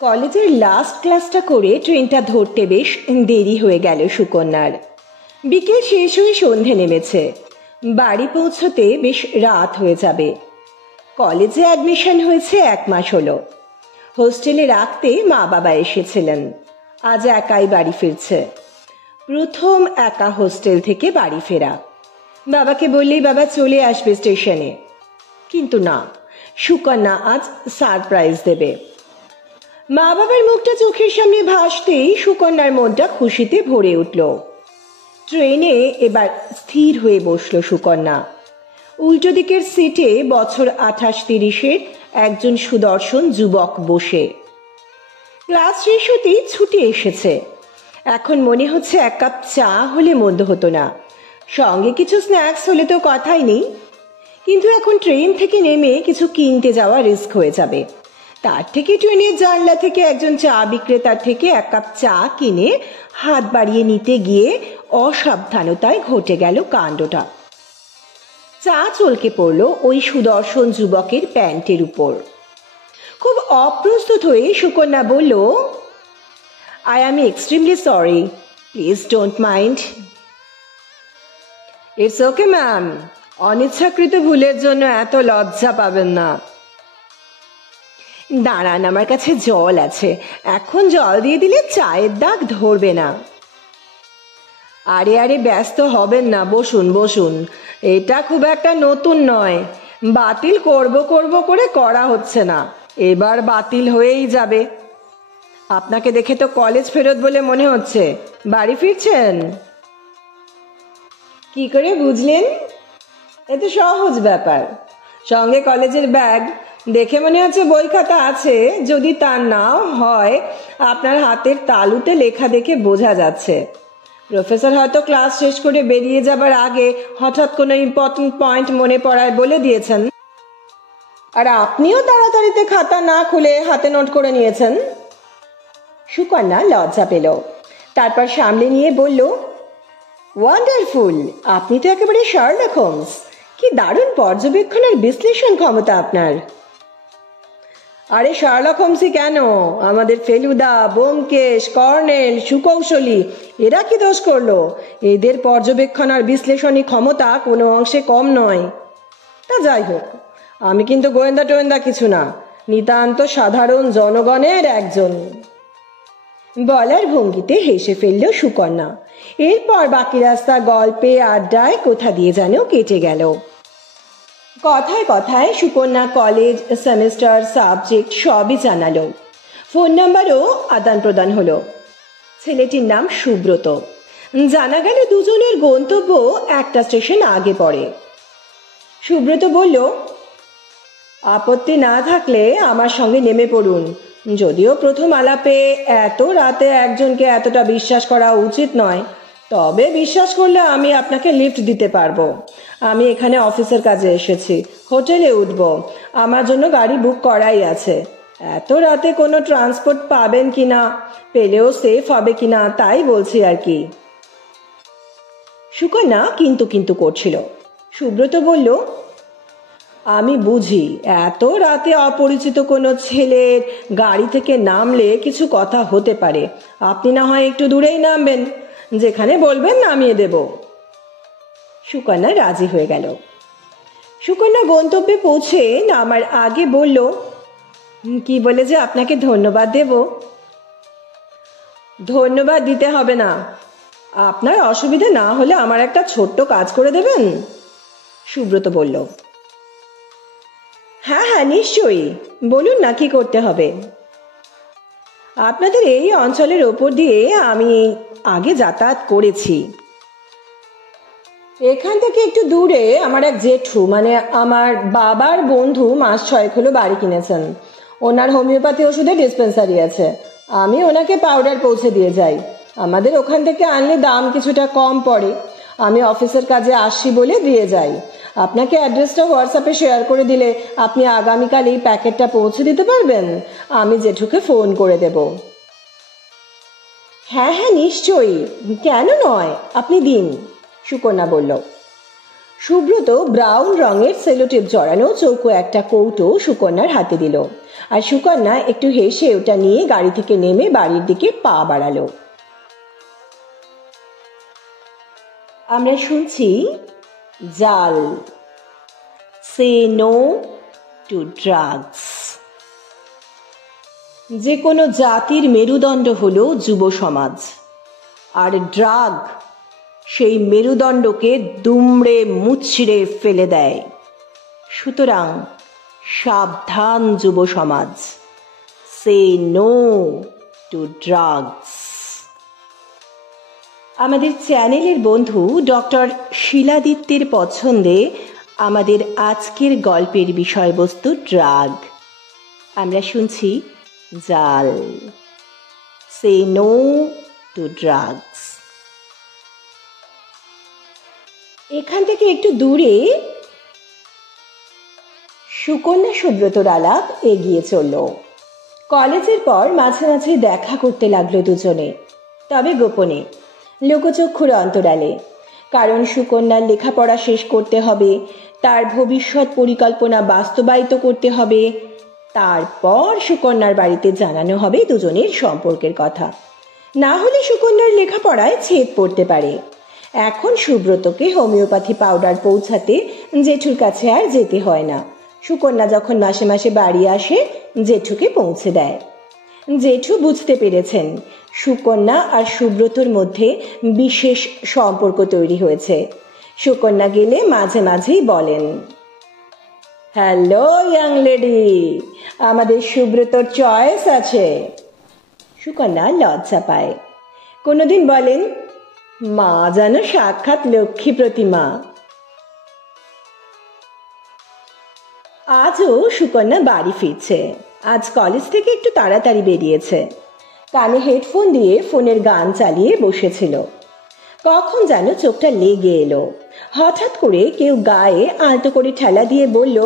কলেজের লাস্ট ক্লাসটা করে ট্রেনটা ধরতে বেশ দেরি হয়ে গেল সুকন্যার। বিকেল শেষ হয়ে সন্ধে নেমেছে। বাড়ি পৌঁছতে বেশ রাত হয়ে যাবে। কলেজে অ্যাডমিশন হয়েছে 1 মাস হলো। হোস্টেলে রাখতে মা বাবা এসেছিলেন। আজ একাই বাড়ি ফিরছে। প্রথম একা হোস্টেল থেকে বাড়ি ফেরা। বাবাকে বললেই বাবা চলে আসবে স্টেশনে, কিন্তু না, সুকন্যা আজ সারপ্রাইজ দেবে। মা বাবার মুখটা চোখের সামনে ভাসতেই সুকন্যার মনটা খুশিতে ভরে উঠল। ট্রেনে এবার স্থির হয়ে বসল সুকন্যা। উল্টো দিকের সিটে বছর 28-30-এর একজন সুদর্শন যুবক বসে। ক্লাস শেষ হতেই ছুটি এসেছে। এখন মনে হচ্ছে 1 কাপ চা হলে মন্দ হতো না, সঙ্গে কিছু স্ন্যাক্স হলে তো কথাই নেই। কিন্তু এখন ট্রেন থেকে নেমে কিছু কিনতে যাওয়া রিস্ক হয়ে যাবে। তার থেকে ট্রেনের জানলা থেকে একজন চা বিক্রেতার থেকে 1 কাপ চা কিনে হাত বাড়িয়ে নিতে গিয়ে অসাবধানতায় ঘটে গেল কাণ্ডটা। চা চলকে পড়ল ওই সুদর্শন যুবকের প্যান্টের উপর। খুব অপ্রস্তুত হয়ে সুকন্যা বলল, I am extremely sorry, please don't mind. It's okay ma'am, অনিচ্ছাকৃত ভুলের জন্য এত লজ্জা পাবেন না। দাঁড়ান, আমার কাছে জল আছে, এখন জল দিয়ে দিলে চায়ের দাগ ধরবে না। আরে আরে ব্যস্ত হবেন না, বসুন বসুন, এটা খুব একটা নতুন নয়। বাতিল করব করে করা হচ্ছে না, এবার বাতিল হয়েই যাবে। আপনাকে দেখে তো কলেজ ফেরত বলে মনে হচ্ছে, বাড়ি ফিরছেন। কি করে বুঝলেন? এ তো সহজ ব্যাপার। সঙ্গে কলেজের ব্যাগ, দেখে মনে হচ্ছে বই খাতা আছে। যদি তা নাও হয়, আপনার হাতের তালুতে লেখা দেখে বোঝা যাচ্ছে। প্রফেসর হয়তো ক্লাস শেষ করে বেরিয়ে যাবার আগে হঠাৎ কোনো ইম্পর্টেন্ট পয়েন্ট মনে পড়ায় বলে দিয়েছেন, আর আপনিও তাড়াতাড়িতে খাতা না খুলে হাতে নোট করে নিয়েছেন। সুকন্যা লজ্জা পেল, তারপর সামলে নিয়ে বলল, ওয়ান্ডারফুল, আপনি তো একেবারে শার্লক হোমস। কি দারুণ পর্যবেক্ষণ আর বিশ্লেষণ ক্ষমতা আপনার। আরে শার্লক হোমসই কেন, আমাদের ফেলুদা, ব্যোমকেশ, কর্নেল, সুকৌশলী এরা কি দোষ করলো? এদের পর্যবেক্ষণ আর বিশ্লেষণী ক্ষমতা কোনো অংশে কম নয়। তা যাই হোক, আমি কিন্তু গোয়েন্দা টোয়েন্দা কিছু না, নিতান্ত সাধারণ জনগণের একজন। বলার ভঙ্গিতে হেসে ফেলল সুকন্যা। এরপর বাকি রাস্তা গল্পে আড্ডায় কোথা দিয়ে যেন কেটে গেল। কথায় কথায় সুকন্যা কলেজ, সেমিস্টার, সাবজেক্ট সবই জানালো। ফোন নাম্বারও আদান প্রদান হলো। ছেলেটির নাম সুব্রত। জানা গেল দুজনের গন্তব্য একটা স্টেশন আগে পড়ে। সুব্রত বলল, আপত্তি না থাকলে আমার সঙ্গে নেমে পড়ুন। যদিও প্রথম আলাপে এত রাতে একজনকে এতটা বিশ্বাস করা উচিত নয়, তবে বিশ্বাস করলে আমি আপনাকে লিফট দিতে পারবো। আমি এখানে অফিসের কাজে এসেছি, হোটেলে উঠব, আমার জন্য গাড়ি বুক করাই আছে। এত রাতে কোনো ট্রান্সপোর্ট পাবেন কিনা, পেলেও সেফ হবে কিনা তাই বলছি আর কি। সুকন্যা কিন্তু কিন্তু করছিল। সুব্রত বলল, আমি বুঝি এত রাতে অপরিচিত কোনো ছেলের গাড়ি থেকে নামলে কিছু কথা হতে পারে। আপনি না হয় একটু দূরেই নামবেন, যেখানে বলবেন নামিয়ে দেব। সুকন্যা রাজি হয়ে গেল। সুকন্যা গন্তব্যে পৌঁছে নামার আগে বলল, কি বলে যে আপনাকে ধন্যবাদ দেব। ধন্যবাদ দিতে হবে না, আপনার অসুবিধা না হলে আমার একটা ছোট্ট কাজ করে দেবেন। সুব্রত বলল, হ্যাঁ হ্যাঁ নিশ্চয়ই, বলুন না কি করতে হবে। আপনাদের এই অঞ্চলের ওপর দিয়ে আমি আগে যাতায়াত করেছি। এখান থেকে একটু দূরে আমার এক জেঠু, মানে আমার বাবার বন্ধু, মাস 6 হলো বাড়ি কিনেছেন। ওনার হোমিওপ্যাথি ওষুধের ডিসপেন্সারি আছে। আমি ওনাকে পাউডার পৌঁছে দিয়ে যাই। আমাদের ওখান থেকে আনলে দাম কিছুটা কম পড়ে। আমি অফিসের কাজে আসছি বলে দিয়ে যাই। আপনাকে অ্যাড্রেসটা হোয়াটসঅ্যাপে শেয়ার করে দিলে আপনি আগামীকাল এই প্যাকেটটা পৌঁছে দিতে পারবেন। আমি জেঠুকে ফোন করে দেব। হ্যাঁ হ্যাঁ নিশ্চয়ই, কেন নয়, আপনি দিন, সুকন্যা বলল। সুব্রত ব্রাউন রঙের সেলোটেপ জড়ানো চৌকো একটা কৌটো সুকন্যার হাতে দিল আর সুকন্যা একটু হেসে ওটা নিয়ে গাড়ি থেকে নেমে বাড়ির দিকে পা বাড়ালো। আমরা শুনছি জাল, সে নো টু ড্রাগস। যে কোনো জাতির মেরুদণ্ড হলো যুব সমাজ, আর ড্রাগ সেই মেরুদণ্ডকে দুমড়ে মুচড়ে ফেলে দেয়। সুতরাং সাবধান যুব সমাজ, সে নো টু ড্রাগস। আমাদের চ্যানেলের বন্ধু ডক্টর শিলাদিত্যের পছন্দে আমাদের আজকের গল্পের বিষয়বস্তু ড্রাগ। আমরা শুনছি জাল, সে নো টু ড্রাগস। এখান থেকে একটু দূরে সুকন্যা সুব্রতর আলাপ এগিয়ে চলল। কলেজের পর মাঝে মাঝে দেখা করতে লাগলো দুজনে, তবে গোপনে, লোকচক্ষুর অন্তরালে। কারণ সুকন্যার লেখাপড়া শেষ করতে হবে, তার ভবিষ্যৎ পরিকল্পনা বাস্তবায়িত করতে হবে, তারপর সুকন্যার বাড়িতে জানানো হবে দুজনের সম্পর্কের কথা। না হলে সুকন্যার লেখাপড়ায় ছেদ পড়তে পারে। এখন সুব্রতকে হোমিওপ্যাথি পাউডার পৌঁছাতে জেঠুর কাছে আর যেতে হয় না। সুকন্যা যখন মাসে মাসে বাড়ি আসে, জেঠুকে পৌঁছে দেয়। জেঠু বুঝতে পেরেছেন সুকন্যা আর সুব্রতর মধ্যে বিশেষ সম্পর্ক তৈরি হয়েছে। সুকন্যা গেলে মাঝে মাঝেই বলেন, হ্যালো ইয়াং লেডি, আমাদের সুব্রতর চয়েস আছে। সুকন্যা লজ্জা পায়। কোনোদিন বলেন, মা যেন সাক্ষাৎ লক্ষ্মী প্রতিমা। আজও সুকন্যা বাড়ি ফিরছে। আজ কলেজ থেকে একটু তাড়াতাড়ি বেরিয়েছে। কানে হেডফোন দিয়ে ফোনের গান চালিয়ে বসেছিল। কখন যেন চোখটা লেগে এলো। হঠাৎ করে কেউ গায়ে আলতো করে ঠেলা দিয়ে বলল,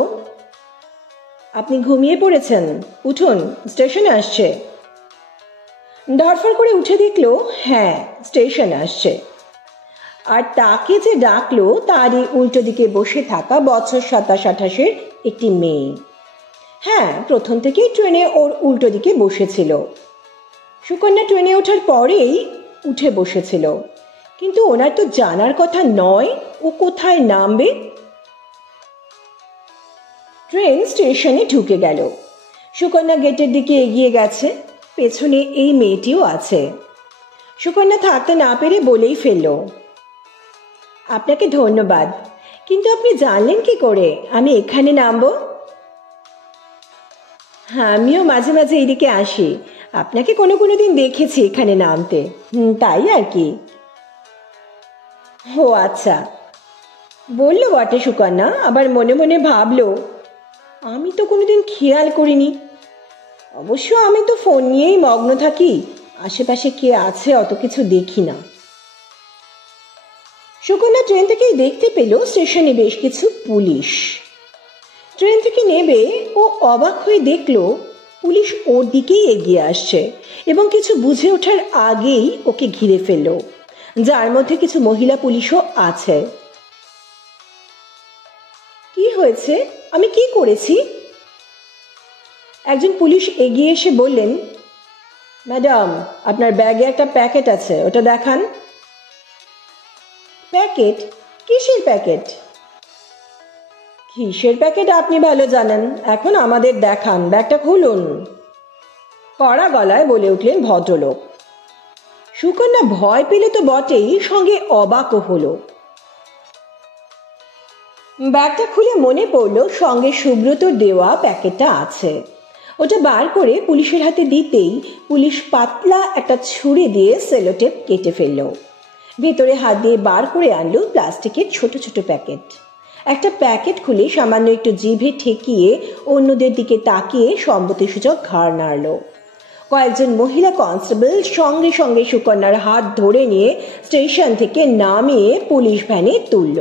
আপনি ঘুমিয়ে পড়েছেন, উঠুন, স্টেশনে আসছে। ধরফর করে উঠে দেখলো, হ্যাঁ, স্টেশন আসছে। আর তাকে যে ডাকলো তারই উল্টো দিকে বসে থাকা বছর 27-28-এর একটি মেয়ে। হ্যাঁ, প্রথম থেকেই ট্রেনে ওর উল্টো দিকে বসেছিল। সুকন্যা ট্রেনে ওঠার পরেই উঠে বসেছিল, কিন্তু ওনার তো জানার কথা নয় ও কোথায় নামবে। ট্রেন স্টেশনে ঢুকে গেল। সুকন্যা গেটের দিকে এগিয়ে গেছে। পেছনে এই মেয়েটিও আছে। সুকন্যা থাকতে না পেরে বলেই ফেলল, আপনাকে ধন্যবাদ, কিন্তু আপনি জানলেন কি করে আমি এখানে নামবো? আমিও মাঝে মাঝে এদিকে আসি, আপনাকে কোনো কোনো দিন দেখেছি এখানে নামতে, তাই আর কি। ও আচ্ছা, বললো বটে সুকন্যা, আবার মনে মনে ভাবলো, আমি তো কোনোদিন খেয়াল করিনি। অবশ্য আমি তো ফোন নিয়েই মগ্ন থাকি, আশেপাশে কে আছে অত কিছু দেখি না। সুকন্যা ট্রেন থেকেই দেখতে পেল স্টেশনে বেশ কিছু পুলিশ। ট্রেন থেকে নেমে ও অবাক হয়ে দেখল পুলিশ ওর দিকেই এগিয়ে আসছে এবং কিছু বুঝে ওঠার আগেই ওকে ঘিরে ফেলল, যার মধ্যে কিছু মহিলা পুলিশও আছে। কি হয়েছে? আমি কি করেছি? একজন পুলিশ এগিয়ে এসে বললেন, ম্যাডাম, আপনার ব্যাগে একটা প্যাকেট আছে, ওটা দেখান। প্যাকেট? কিসের প্যাকেট? কিসের প্যাকেট আপনি ভালো জানেন, এখন আমাদের দেখান, ব্যাগটা খুলুন। কড়া গলায় বলে উঠলেন ভদ্রলোক। সুকন্যা ভয় পেলে তো বটেই, সঙ্গে অবাকও হলো। ব্যাগটা খুলে মনে পড়ল সঙ্গে সুব্রতর দেওয়া প্যাকেটটা আছে। ওটা বার করে পুলিশের হাতে দিতেই পুলিশ পাতলা একটা ছুরি দিয়ে সেলোটেপ কেটে ফেলল। ভেতরে হাত দিয়ে বার করে আনলো প্লাস্টিকের ছোট ছোট প্যাকেট। একটা প্যাকেট খুলে সামান্য একটু জিভে ঠেকিয়ে অন্যদের দিকে তাকিয়ে সম্মতিসূচক ঘাড় নাড়ল। কয়েকজন মহিলা কনস্টেবল সঙ্গে সঙ্গে সুকন্যার হাত ধরে নিয়ে স্টেশন থেকে নামিয়ে পুলিশ ভ্যানে তুলল।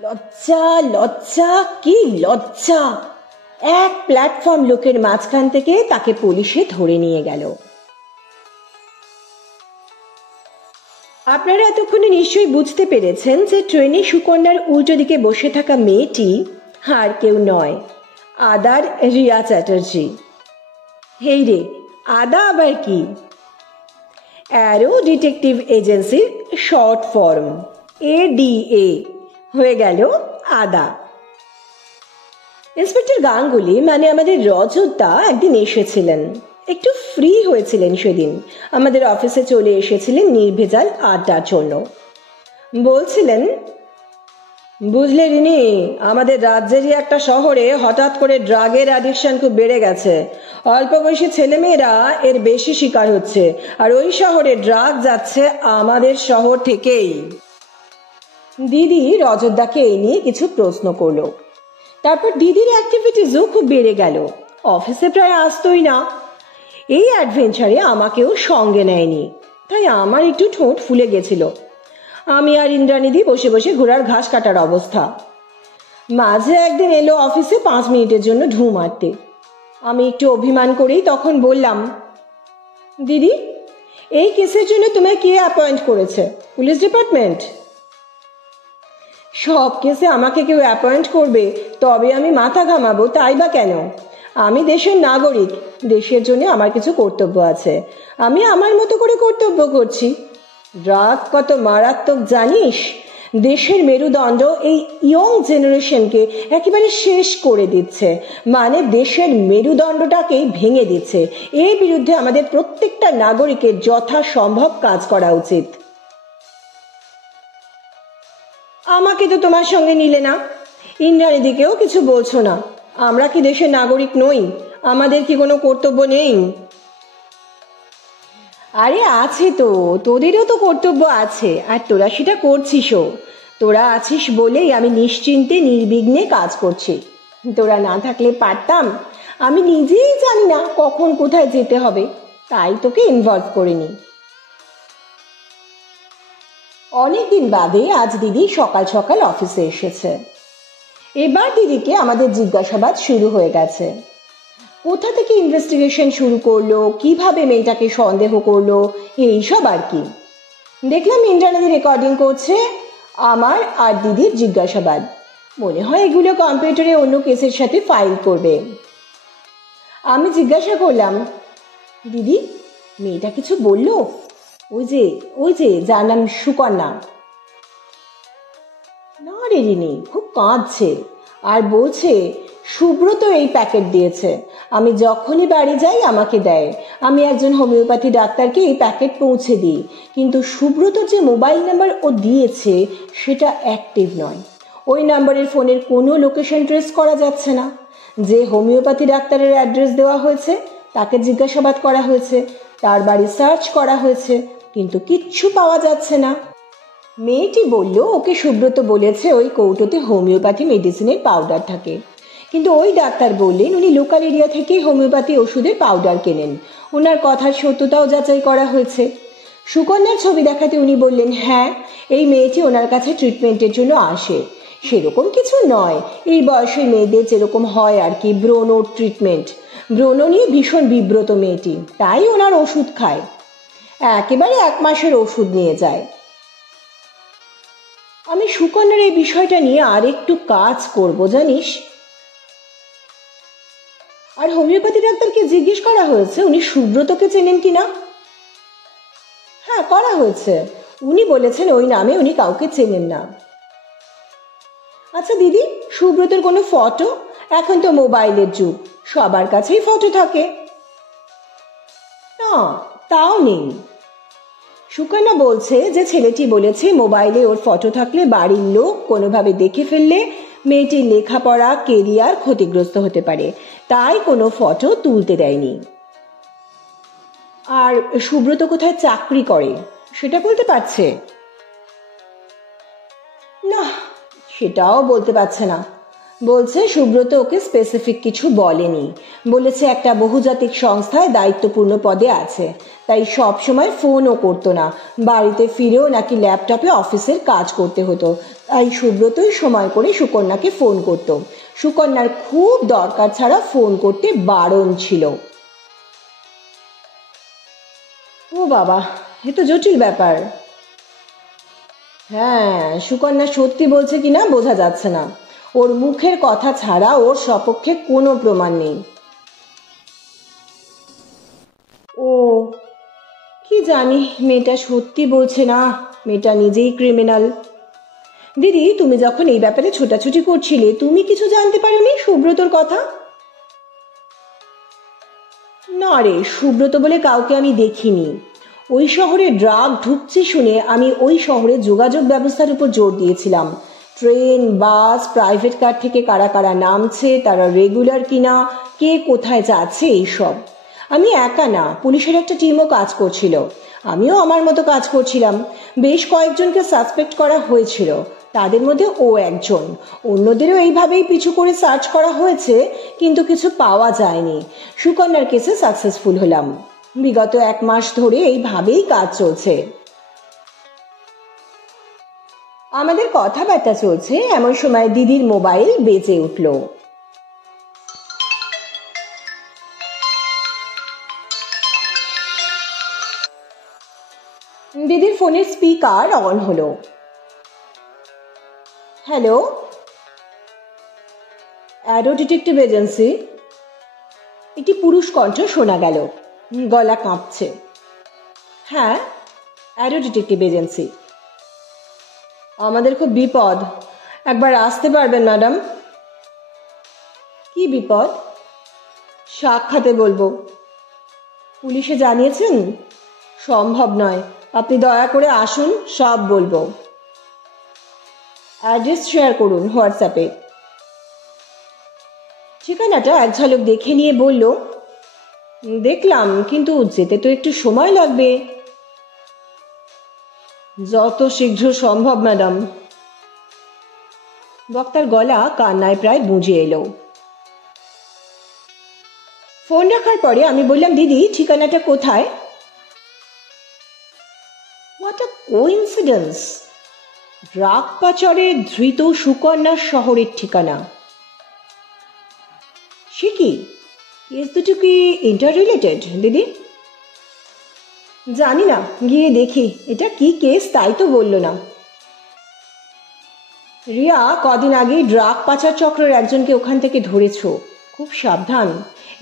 লজ্জা, লজ্জা, কি লজ্জা! এক প্ল্যাটফর্ম লোকের মাঝখান থেকে তাকে পুলিশে ধরে নিয়ে গেল। আপনারা এতক্ষণে নিশ্চয়ই বুঝতে পেরেছেন যে ট্রেনে সুকন্যার উল্টো দিকে বসে থাকা মেয়েটি আর কেউ নয়, আদার রিয়া চ্যাটার্জি। হেই রে, আদা আবার কি? অ্যারো ডিটেকটিভ এজেন্সির শর্ট ফর্ম, ADA হয়ে গেল আদা। ইন্সপেক্টর গাঙ্গুলি মানে আমাদের রজতদা একদিন এসেছিলেন, একটু ফ্রি হয়েছিলেন সেদিন, আমাদের অফিসে চলে এসেছিলেন নির্ভেজাল আড্ডার জন্য। বলছিলেন, বুঝলে রিনি, আমাদের রাজ্যেরই একটা শহরে হঠাৎ করে ড্রাগের অ্যাডিকশন খুব বেড়ে গেছে। অল্প বয়সী ছেলেমেয়েরা এর বেশি শিকার হচ্ছে, আর ওই শহরে ড্রাগ যাচ্ছে আমাদের শহর থেকেই। দিদি রজতদাকে এই নিয়ে কিছু প্রশ্ন করলো। তারপর দিদির অ্যাক্টিভিটিসও খুব বেড়ে গেল, অফিসে প্রায় আসতোই না। এই অ্যাডভেঞ্চারে আমাকেও সঙ্গে নেয়নি, তাই আমার একটু ঠোঁট ফুলে গেছিল। আমি আর ইন্দ্রানিধি বসে বসে ঘোড়ার ঘাস কাটার অবস্থা। মাঝে একদিন এলো অফিসে 5 মিনিটের জন্য ঢু মারতে। আমি একটু অভিমান করেই তখন বললাম, দিদি, এই কেসের জন্য তোমায় কে অ্যাপয়েন্ট করেছে? Police department? সব কেসে আমাকে কেউ অ্যাপয়েন্ট করবে তবে আমি মাথা ঘামাবো, তাই বা কেন? আমি দেশের নাগরিক, দেশের জন্য আমার কিছু কর্তব্য আছে, আমি আমার মতো করে কর্তব্য করছি। ড্রাগ কত মারাত্মক জানিস? দেশের মেরুদণ্ড এই ইয়ং জেনারেশনকে একেবারে শেষ করে দিচ্ছে, মানে দেশের মেরুদণ্ডটাকেই ভেঙে দিচ্ছে। এর বিরুদ্ধে আমাদের প্রত্যেকটা নাগরিকের যথাসম্ভব কাজ করা উচিত। আমাকে তো তোমার সঙ্গে নিলে না, ইন্দ্রানিদিকেও কিছু বলছো না। আমরা কি দেশের নাগরিক নই? আমাদের কি কোনো কর্তব্য নেই? আরে আছে তো, তোদেরও তো কর্তব্য আছে, আর তোরা সেটা করছিসও। তোরা আছিস বলেই আমি নিশ্চিন্তে নির্বিঘ্নে কাজ করছি। তোরা না থাকলে পারতাম? আমি নিজেই জানি না কখন কোথায় যেতে হবে, তাই তোকে ইনভলভ করিনি। অনেকদিন বাদে আজ দিদি সকাল সকাল অফিসে এসেছে। এবার দিদিকে আমাদের জিজ্ঞাসাবাদ শুরু হয়ে গেছে। কোথা থেকে ইনভেস্টিগেশন শুরু করলো, কিভাবে মেয়েটাকে সন্দেহ করলো, এইসব আর কি। দেখলাম ইন্দ্রানিধি রেকর্ডিং করছে আমার আর দিদির জিজ্ঞাসাবাদ। মনে হয় এগুলো কম্পিউটারে অন্য কেসের সাথে ফাইল করবে। আমি জিজ্ঞাসা করলাম, দিদি, মেয়েটা কিছু বললো? ওই যে যার নাম সুকন্যা। না রে রিনি, খুব কাঁদছে আর বলছে সুব্রত এই প্যাকেট দিয়েছে, আমি যখনই বাড়ি যাই আমাকে দেয়, আমি একজন হোমিওপ্যাথি ডাক্তারকে এই প্যাকেট পৌঁছে দিই, কিন্তু সুব্রতর যে মোবাইল নাম্বার ও দিয়েছে সেটা অ্যাক্টিভ নয়। ওই নাম্বারের ফোনের কোনো লোকেশন ট্রেস করা যাচ্ছে না। যে হোমিওপ্যাথি ডাক্তারের অ্যাড্রেস দেওয়া হয়েছে তাকে জিজ্ঞাসাবাদ করা হয়েছে, তার বাড়ি সার্চ করা হয়েছে, কিন্তু কিচ্ছু পাওয়া যাচ্ছে না। মেয়েটি বলল ওকে সুব্রত বলেছে ওই কৌটোতে হোমিওপ্যাথি মেডিসিনের পাউডার থাকে, কিন্তু ওই ডাক্তার বললেন উনি লোকাল এরিয়া থেকেই হোমিওপ্যাথি ওষুধের পাউডার কেনেন। ওনার কথার সত্যতাও যাচাই করা হয়েছে। সুকন্যার ছবি দেখাতে উনি বললেন, হ্যাঁ, এই মেয়েটি ওনার কাছে ট্রিটমেন্টের জন্য আসে। সেরকম কিছু নয়, এই বয়সের মেয়েদের যেরকম হয় আর কি, ব্রণ ট্রিটমেন্ট। ব্রণ নিয়ে ভীষণ বিব্রত মেয়েটি, তাই ওনার ওষুধ খায়, একেবারে 1 মাসের ওষুধ নিয়ে যায়। আমি সুকন্যার এই বিষয়টা নিয়ে আর একটু কাজ করব জানিস। আর হোমিওপ্যাথি ডাক্তারকে জিজ্ঞেস করা হয়েছে উনি সুব্রতকে চেনেন কিনা। হ্যাঁ, করা হয়েছে, উনি বলেছেন ওই নামে উনি কাউকে চেনেন না। আচ্ছা দিদি, সুব্রতর কোনো ফটো? এখন তো মোবাইলের যুগ, সবার কাছেই ফটো থাকে। না, তাও নেই। সুকন্যা বলছে যে ছেলেটি বলেছে মোবাইলে ওর ফটো থাকলে বাড়ির লোক কোনোভাবে দেখে ফেললে মেয়েটির লেখাপড়া কেরিয়ার ক্ষতিগ্রস্ত হতে পারে, তাই কোনো ফটো তুলতে দেয়নি। আর সুব্রত কোথায় চাকরি করে সেটা বলতে পারছে না, সেটাও বলতে পারছে না। বলছে সুব্রত ওকে স্পেসিফিক কিছু বলেনি, বলেছে একটা বহুজাতিক সংস্থায় দায়িত্বপূর্ণ পদে আছে, তাই সব সময় ফোনও করতো না, বাড়িতে ফিরেও নাকি ল্যাপটপে অফিসের কাজ করতে হতো, তাই সুব্রতই সময় করে সুকন্যাকে ফোন করত। সুকন্যার খুব দরকার ছাড়া ফোন করতে বারণ ছিল। ও বাবা, এ তো জটিল ব্যাপার। হ্যাঁ, সুকন্যা সত্যি বলছে কিনা বোঝা যাচ্ছে না। ওর মুখের কথা ছাড়া ওর সপক্ষে কোনো প্রমাণ নেই। ও কি জানি, মেয়েটা সত্যি বলছে না, মেয়েটা নিজেই ক্রিমিনাল। দিদি, তুমি যখন এই ব্যাপারে ছোটাছুটি করছিলে, তুমি কিছু জানতে পারোনি সুব্রতর কথা? না রে, সুব্রত বলে কাউকে আমি দেখিনি। ওই শহরে ড্রাগ ঢুকছে শুনে আমি ওই শহরে যোগাযোগ ব্যবস্থার উপর জোর দিয়েছিলাম। ট্রেন, বাস, প্রাইভেট কার থেকে কারা কারা নামছে, তারা রেগুলার কিনা, কে কোথায় যাচ্ছে, এইসব। আমি একা না, পুলিশের একটা টিমও কাজ করছিল, আমিও আমার মতো কাজ করছিলাম। বেশ কয়েকজনকে সাসপেক্ট করা হয়েছিল, তাদের মধ্যে ও একজন। অন্যদেরও এইভাবেই পিছু করে সার্চ করা হয়েছে, কিন্তু কিছু পাওয়া যায়নি। সুকন্যার কেসে সাকসেসফুল হলাম। বিগত 1 মাস ধরে এইভাবেই কাজ চলছে। আমাদের কথাবার্তা চলছে, এমন সময় দিদির মোবাইল বেজে উঠল। দিদির ফোনের স্পিকার অন হলো। Hello, ado detective agency. একটি পুরুষ কণ্ঠ শোনা গেল, গলা কাঁপছে। হ্যাঁ, অ্যাডো ডিটেকটিভ এজেন্সি। আমাদের খুব বিপদ, একবার আসতে পারবেন ম্যাডাম? কি বিপদ? সাক্ষাতে বলবো। পুলিশে জানিয়েছেন? সম্ভব নয়, আপনি দয়া করে আসুন, সব বলবো। অ্যাড্রেস শেয়ার করুন হোয়াটসঅ্যাপে। ঠিকানাটা এক ঝলক দেখে নিয়ে বলল, দেখলাম, কিন্তু যেতে তো একটু সময় লাগবে। যত শীঘ্র সম্ভব ম্যাডাম। বক্তার গলা কান্নায় প্রায় বুঝে এলো। ফোন রাখার পরে আমি বললাম, দিদি ঠিকানাটা কোথায়? What a coincidence! ড্রাগ পাচারে ধৃত সুকন্যা শহরের ঠিকানা। সে কি, কেস দুটো কি ইন্টার রিলেটেড দিদি? জানি না, গিয়ে দেখি। এটা কি কেস তাই তো বলল না। রিয়া, কদিন আগে ড্রাগ পাচার চক্রের একজনকে ওখান থেকে ধরেছ, খুব সাবধান,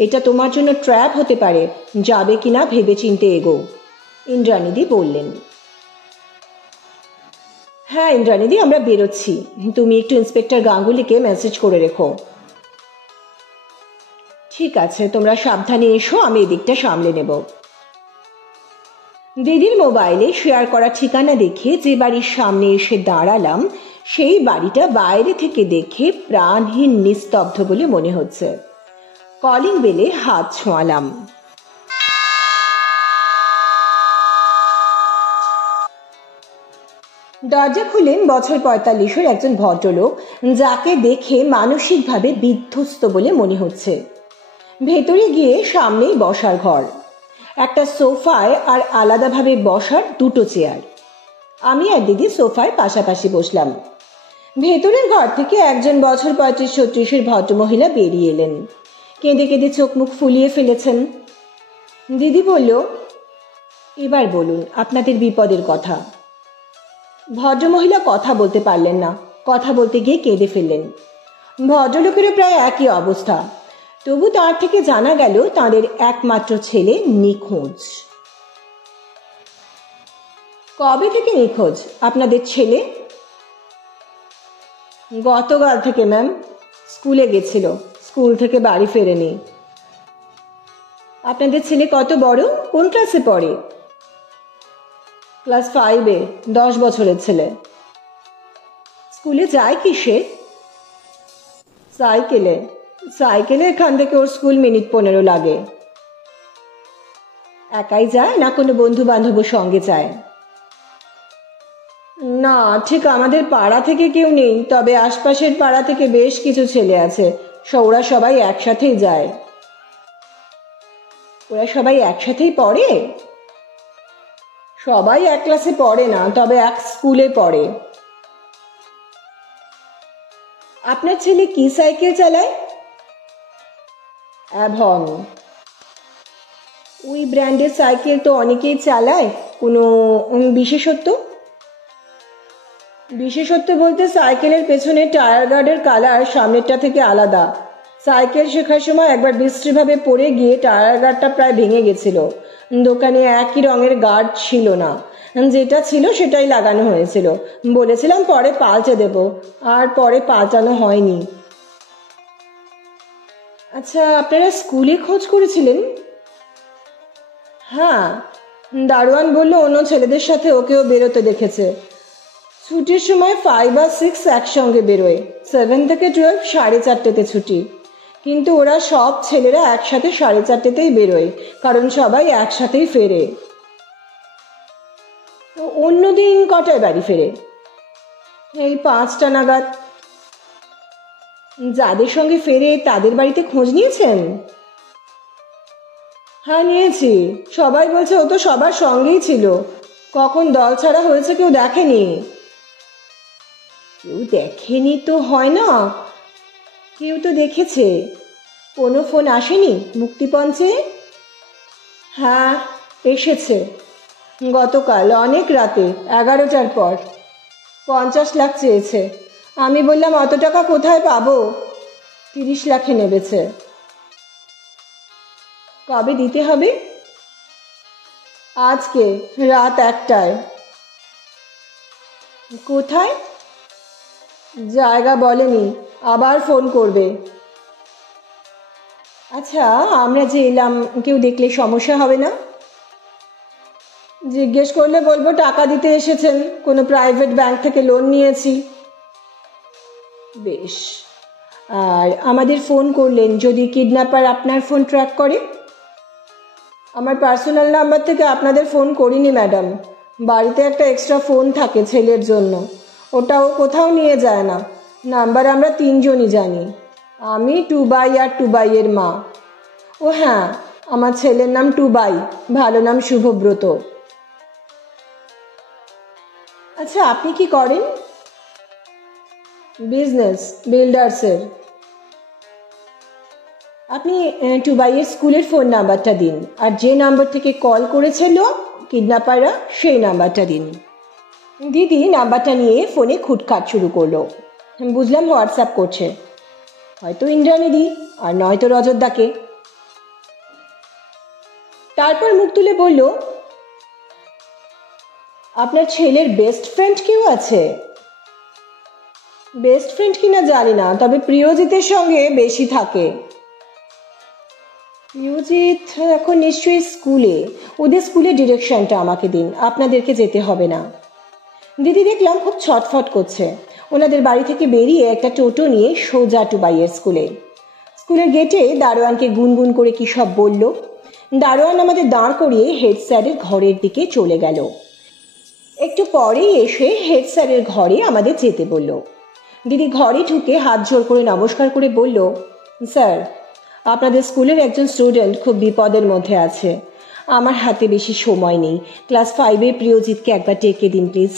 এটা তোমার জন্য ট্র্যাপ হতে পারে, যাবে কিনা ভেবে চিনতে এগো, ইন্দ্রানিধি বললেন। হ্যাঁ ইন্দ্রানিধি, আমরা বেরোচ্ছি, তুমি একটু ইন্সপেক্টর গাঙ্গুলিকে মেসেজ করে রেখো। ঠিক আছে, তোমরা সাবধানে এসো, আমি এদিকটা সামলে নেব। দিদির মোবাইলে শেয়ার করা ঠিকানা দেখে যে বাড়ির সামনে এসে দাঁড়ালাম, সেই বাড়িটা বাইরে থেকে দেখে প্রাণহীন নিস্তব্ধ বলে মনে হচ্ছে। কলিং বেলে হাত ছোঁয়ালাম। দরজা খুলেন বছর 45-এর একজন ভদ্রলোক, যাকে দেখে মানসিকভাবে বিধ্বস্ত বলে মনে হচ্ছে। ভেতরে গিয়ে সামনেই বসার ঘর, একটা সোফায় আর আলাদাভাবে বসার 2টো চেয়ার। আমি আর দিদি সোফায় পাশাপাশি বসলাম। ভেতরের ঘর থেকে একজন বছর 35-36-এর ভদ্রমহিলা বেরিয়ে এলেন, কেঁদে কেঁদে চোখ মুখ ফুলিয়ে ফেলেছেন। দিদি বলল, এবার বলুন আপনাদের বিপদের কথা। ভদ্রমহিলা কথা বলতে পারলেন না, কথা বলতে গিয়ে কেঁদে ফেললেন। ভদ্রলোকেরও প্রায় একই অবস্থা, তবু তার থেকে জানা গেল তাদের একমাত্র ছেলে নিখোঁজ। কবে থেকে নিখোঁজ আপনাদের ছেলে? গতকাল থেকে ম্যাম, স্কুলে গেছিল, স্কুল থেকে বাড়ি ফেরেনি। আপনাদের ছেলে কত বড়, কোন ক্লাসে পড়ে? ক্লাস 5-এ, 10 বছরের ছেলে। স্কুলে যায় কিসে? সাইকেলে। সাইকেলে এখান থেকে ওর স্কুল মিনিট 15 লাগে। একাই যায় না কোনো বন্ধু বান্ধবের সঙ্গে যায়? না, ঠিক আমাদের পাড়া থেকে কেউ নেই, তবে আশপাশের পাড়া থেকে বেশ কিছু ছেলে আছে, ওরা সবাই একসাথেই যায়। ওরা সবাই একসাথেই পড়ে? সবাই এক ক্লাসে পড়ে না, তবে এক স্কুলে পড়ে। আপনার ছেলে কি সাইকেল চালায়? অ্যাভন। ওই ব্র্যান্ডের সাইকেল তো অনেকেই চালায়, কোনো বিশেষত্ব? বিশেষত্ব বলতে সাইকেলের পেছনে টায়ার গার্ডের কালার সামনেরটা থেকে আলাদা। সাইকেল শেখার সময় একবার বিশ্রীভাবে পড়ে গিয়ে টায়ার গার্ডটা প্রায় ভেঙে গেছিল। দোকানে একই রঙের গার্ড ছিল না, যেটা ছিল সেটাই লাগানো হয়েছিল। বলেছিলাম পরে পাল্টে দেব, আর পরে পাল্টানো হয়নি। আচ্ছা, আপনারা স্কুলে খোঁজ করেছিলেন? হ্যাঁ, দারোয়ান বলল অন্য ছেলেদের সাথে ওকেও বেরোতে দেখেছে। ছুটির সময় 5 আর 6 একসঙ্গে বেরোয়। 7 থেকে 12 4:30তে ছুটি। কিন্তু ওরা সব ছেলেরা একসাথে 4:30তেই বেরোয়, কারণ সবাই একসাথেই ফেরে। অন্যদিন কটায় বাড়ি ফেরে? এই 5টা নাগাদ। যাদের সঙ্গে ফেরে তাদের বাড়িতে খোঁজ নিয়েছেন? হ্যাঁ, নিয়েছি। সবাই বলছে ও তো সবার সঙ্গেই ছিল। কখন দল ছাড়া হয়েছে কেউ দেখেনি। কেউ দেখেনি তো হয় না, কেউ তো দেখেছে। কোনো ফোন আসেনি মুক্তিপঞ্চে? হ্যাঁ, এসেছে গতকাল অনেক রাতে 11টার পর। 50 লাখ চেয়েছে। আমি বললাম অত টাকা কোথায় পাবো? 30 লাখে নেবেছে। কবে দিতে হবে? আজকে রাত 1টায়। কোথায়? জায়গা বলেনি, আবার ফোন করবে। আচ্ছা, আমরা যে এলাম কেউ দেখলে সমস্যা হবে না? জিজ্ঞেস করলে বলবো টাকা দিতে এসেছেন, কোনো প্রাইভেট ব্যাংক থেকে লোন নিয়েছি। বেশ। আর আমাদের ফোন করলেন যদি কিডন্যাপার আপনার ফোন ট্র্যাক করে? আমার পার্সোনাল নাম্বার থেকে আপনাদের ফোন করিনি ম্যাডাম। বাড়িতে একটা এক্সট্রা ফোন থাকে ছেলের জন্য, ওটাও কোথাও নিয়ে যায় না। নাম্বার আমরা 3 জনই জানি। আমি টুবাই আর টুবাইয়ের মা। ও হ্যাঁ, আমার ছেলের নাম টুবাই, ভালো নাম শুভব্রত। আচ্ছা, আপনি কি করেন? বিজনেস, বিল্ডার্সের। আপনি টুবাইয়ের স্কুলের ফোন নাম্বারটা দিন, আর যে নাম্বার থেকে কল করেছিল কিডন্যাপাররা সেই নাম্বারটা দিন। দিদি নাম্বারটা নিয়ে ফোনে খুটখাট শুরু করলো। বুঝলাম হোয়াটসঅ্যাপ করছে, হয়তো ইন্দ্রাণীদি আর নয়তো রজতদাকে। তারপর মুখ তুলে বলল, আপনার ছেলের বেস্ট ফ্রেন্ড কেউ আছে? বেস্ট ফ্রেন্ড কিনা জানি না, তবে প্রিয়জিতের সঙ্গে বেশি থাকে। প্রিয়জিৎ এখন নিশ্চয়ই স্কুলে। ওদের স্কুলের ডিরেকশনটা আমাকে দিন, আপনাদেরকে যেতে হবে না। দিদি দেখলাম খুব ছটফট করছে। ওনাদের বাড়ি থেকে বেরিয়ে একটা টোটো নিয়ে সোজা টুবাইয়ের স্কুলে। স্কুলের গেটে দারোয়ানকে গুনগুন করে কী সব বলল। দারোয়ান আমাদের দাঁড় করিয়ে হেড স্যারের ঘরের দিকে চলে গেল। একটু পরেই এসে হেড স্যারের ঘরে আমাদের যেতে বলল। দিদি ঘরে ঢুকে হাত জোড় করে নমস্কার করে বলল, স্যার, আপনাদের স্কুলের একজন স্টুডেন্ট খুব বিপদের মধ্যে আছে। আমার হাতে বেশি সময় নেই। ক্লাস 5-এর প্রিয়জিৎকে একবার ডেকে দিন প্লিজ।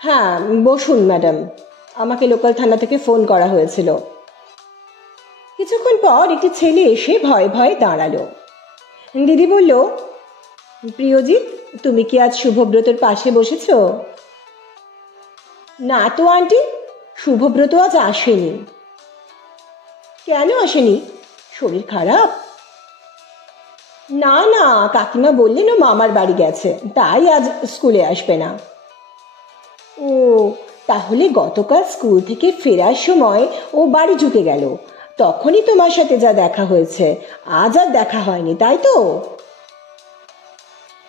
হ্যাঁ, বসুন ম্যাডাম, আমাকে লোকাল থানা থেকে ফোন করা হয়েছিল। কিছুক্ষণ পর একটি ছেলে এসে ভয়ে ভয়ে দাঁড়ালো। দিদি বলল, প্রিয়জিৎ, তুমি কি আজ শুভব্রতর পাশে বসেছ? না তো আন্টি, শুভব্রত আজ আসেনি। কেন আসেনি? শরীর খারাপ? না না, কাকিমা বললেন ও মামার বাড়ি গেছে, তাই আজ স্কুলে আসবে না। ও, তাহলে গতকাল স্কুল থেকে ফেরার সময় ও বাড়ি ঢুকে গেল, তখনই তোমার সাথে যা দেখা হয়েছে। আজ আর দেখা হয়নি, তাই তো?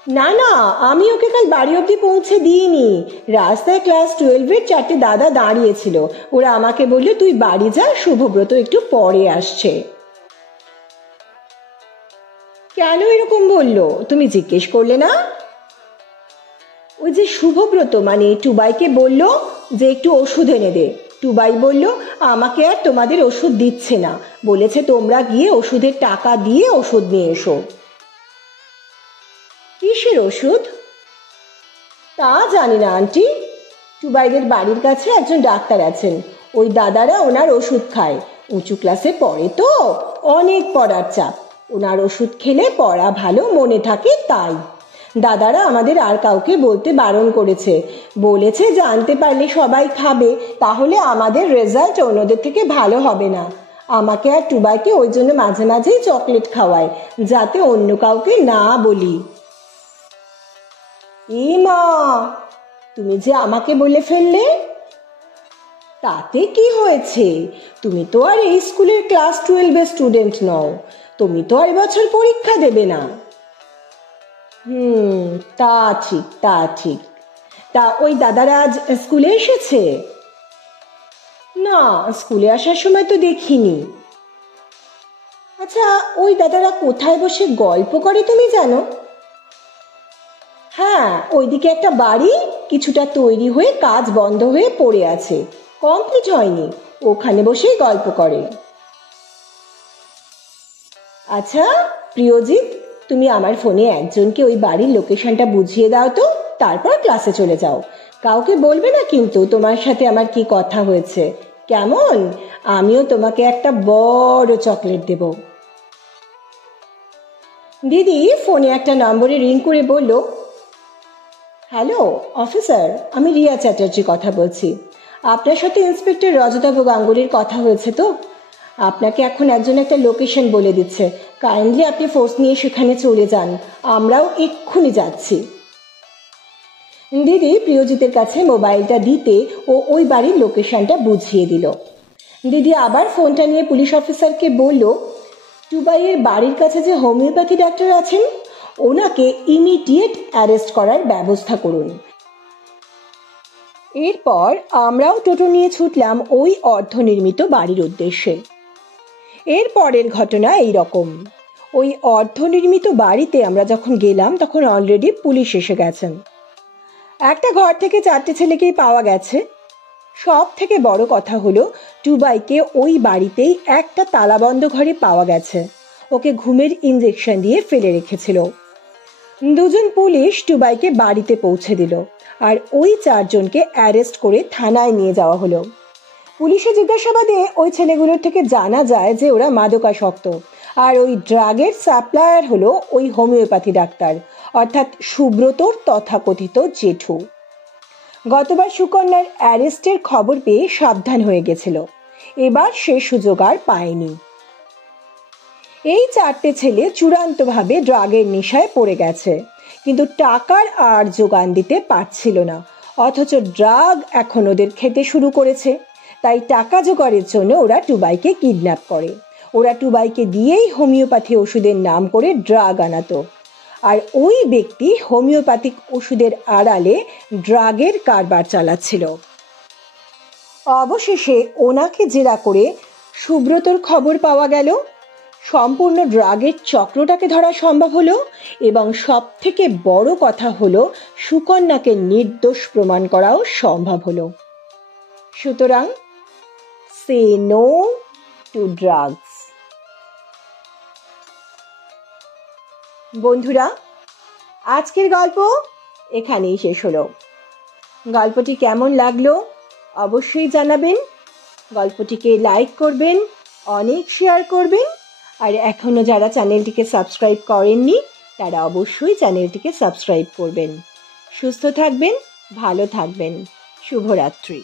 না না, আমি ওকে কাল বাড়ি অবধি পৌঁছে দিইনি। রাস্তায় ক্লাস 12-এর 4টে দাদা দাঁড়িয়েছিল। ওরা আমাকে বললো তুই বাড়ি যা, শুভব্রত একটু পরে আসছে। কেন এরকম বললো তুমি জিজ্ঞেস করলে না? ওই যে শুভব্রত মানে টুবাইকে বলল যে একটু ওষুধ এনে দে। টুবাই বলল আমাকে আর তোমাদের ওষুধ দিচ্ছে না, বলেছে তোমরা গিয়ে ওষুধের টাকা দিয়ে ওষুধ নিয়ে এসো। কিসের ওষুধ? তা জানি না আন্টি। টুবাইদের বাড়ির কাছে একজন ডাক্তার আছেন, ওই দাদারা ওনার ওষুধ খায়। উঁচু ক্লাসে পড়ে তো, অনেক পড়ার চাপ। ওনার ওষুধ খেলে পড়া ভালো মনে থাকে, তাই দাদারা আমাদের আর কাউকে বলতে বারণ করেছে, বলেছে জানতে পারলে সবাই খাবে, তাহলে আমাদের রেজাল্ট অন্যদের থেকে ভালো হবে না। আমাকে আর টুবাইকে ওই জন্য মাঝে মাঝেই চকলেট খাওয়ায়, যাতে অন্য কাউকে না বলি। ই মা, তুমি যে আমাকে বলে ফেললে। তাতে কি হয়েছে? তুমি তো আর এই স্কুলের ক্লাস 12-এর স্টুডেন্ট নও, তুমি তো আর এবছর পরীক্ষা দেবে না। তা ঠিক, তা ঠিক। তা ওই দাদারা আজ স্কুলে এসেছে? না, স্কুলে আসার সময় তো দেখিনি। আচ্ছা, ওই দাদারা কোথায় বসে গল্প করে তুমি জানো? হ্যাঁ, ওইদিকে একটা বাড়ি কিছুটা তৈরি হয়ে কাজ বন্ধ হয়ে পড়ে আছে, কমপ্লিট হয়নি, ওখানে বসেই গল্প করে। আচ্ছা প্রিয়জিৎ, তুমি আমার ফোনে একজনকে ওই বাড়ির লোকেশনটা বুঝিয়ে দাও তো, তারপর ক্লাসে চলে যাও। কাউকে বলবে না কিন্তু তোমার সাথে আমার কি কথা হয়েছে, কেমন? আমিও তোমাকে একটা বড় চকলেট দেব। দিদি ফোনে একটা নম্বরে রিং করে বলল, হ্যালো অফিসার, আমি রিয়া চ্যাটার্জি কথা বলছি। আপনার সাথে ইন্সপেক্টর রজতাভ গাঙ্গুলির কথা হয়েছে তো? আপনাকে এখন একজন একটা লোকেশন বলে দিচ্ছে, কাইন্ডলি আপনি ফোর্স নিয়ে সেখানে চলে যান, আমরাও এক্ষুনি যাচ্ছি। দিদি প্রিয়জিতের কাছে মোবাইলটা দিতে ও ওই বাড়ির লোকেশনটা বুঝিয়ে দিল। দিদি আবার ফোনটা নিয়ে পুলিশ অফিসারকে বলল, টুবাইয়ের বাড়ির কাছে যে হোমিওপ্যাথি ডাক্তার আছেন, ওনাকে ইমিডিয়েট অ্যারেস্ট করার ব্যবস্থা করুন। এরপর আমরাও টোটো নিয়ে ছুটলাম ওই অর্ধনির্মিত বাড়ির উদ্দেশ্যে। এরপরের ঘটনা এই রকম। ওই অর্ধনির্মিত বাড়িতে আমরা যখন গেলাম তখন অলরেডি পুলিশ এসে গেছেন। একটা ঘর থেকে 4টে ছেলেকেই পাওয়া গেছে। সব থেকে বড় কথা হলো, টুবাইকে ওই বাড়িতেই একটা তালাবন্ধ ঘরে পাওয়া গেছে, ওকে ঘুমের ইঞ্জেকশন দিয়ে ফেলে রেখেছিল। 2জন পুলিশ টুবাইকে বাড়িতে পৌঁছে দিল, আর ওই 4জনকে অ্যারেস্ট করে থানায় নিয়ে যাওয়া হলো। পুলিশের জিজ্ঞাসাবাদে ওই ছেলেগুলোর থেকে জানা যায় যে ওরা মাদকাসক্ত, আর ওই ড্রাগের সাপ্লায়ার হলো ওই হোমিওপ্যাথি ডাক্তার, অর্থাৎ সুব্রতর তথাকথিত জেঠু। গতবার সুকন্যার অ্যারেস্টের খবর পেয়ে সাবধান হয়ে গেছিল, এবার সে সুযোগ আর পায়নি। এই 4টে ছেলে চূড়ান্তভাবে ড্রাগের নেশায় পড়ে গেছে, কিন্তু টাকার আর যোগান দিতে পারছিল না, অথচ ড্রাগ এখন ওদের খেতে শুরু করেছে। তাই টাকা জোগাড়ের জন্য ওরা টুবাইকে কিডন্যাপ করে। ওরা টুবাইকে দিয়েই হোমিওপ্যাথি ওষুধের নাম করে ড্রাগ আনাতো, আর ওই ব্যক্তি হোমিওপ্যাথিক ওষুধের আড়ালে ড্রাগের কারবার চালাচ্ছিল। অবশেষে ওনাকে জেরা করে সুব্রতর খবর পাওয়া গেল, সম্পূর্ণ ড্রাগের চক্রটাকে ধরা সম্ভব হলো, এবং সব থেকে বড় কথা হলো সুকন্যাকে নির্দোষ প্রমাণ করাও সম্ভব হলো। সুতরাং সে নো টু ড্রাগস। বন্ধুরা, আজকের গল্প এখানেই শেষ হলো। গল্পটি কেমন লাগলো অবশ্যই জানাবেন, গল্পটিকে লাইক করবেন, অনেক শেয়ার করবেন, আর এখনো যারা চ্যানেলটিকে সাবস্ক্রাইব করেননি তারা অবশ্যই চ্যানেলটিকে সাবস্ক্রাইব করবেন। সুস্থ থাকবেন, ভালো থাকবেন, শুভরাত্রি।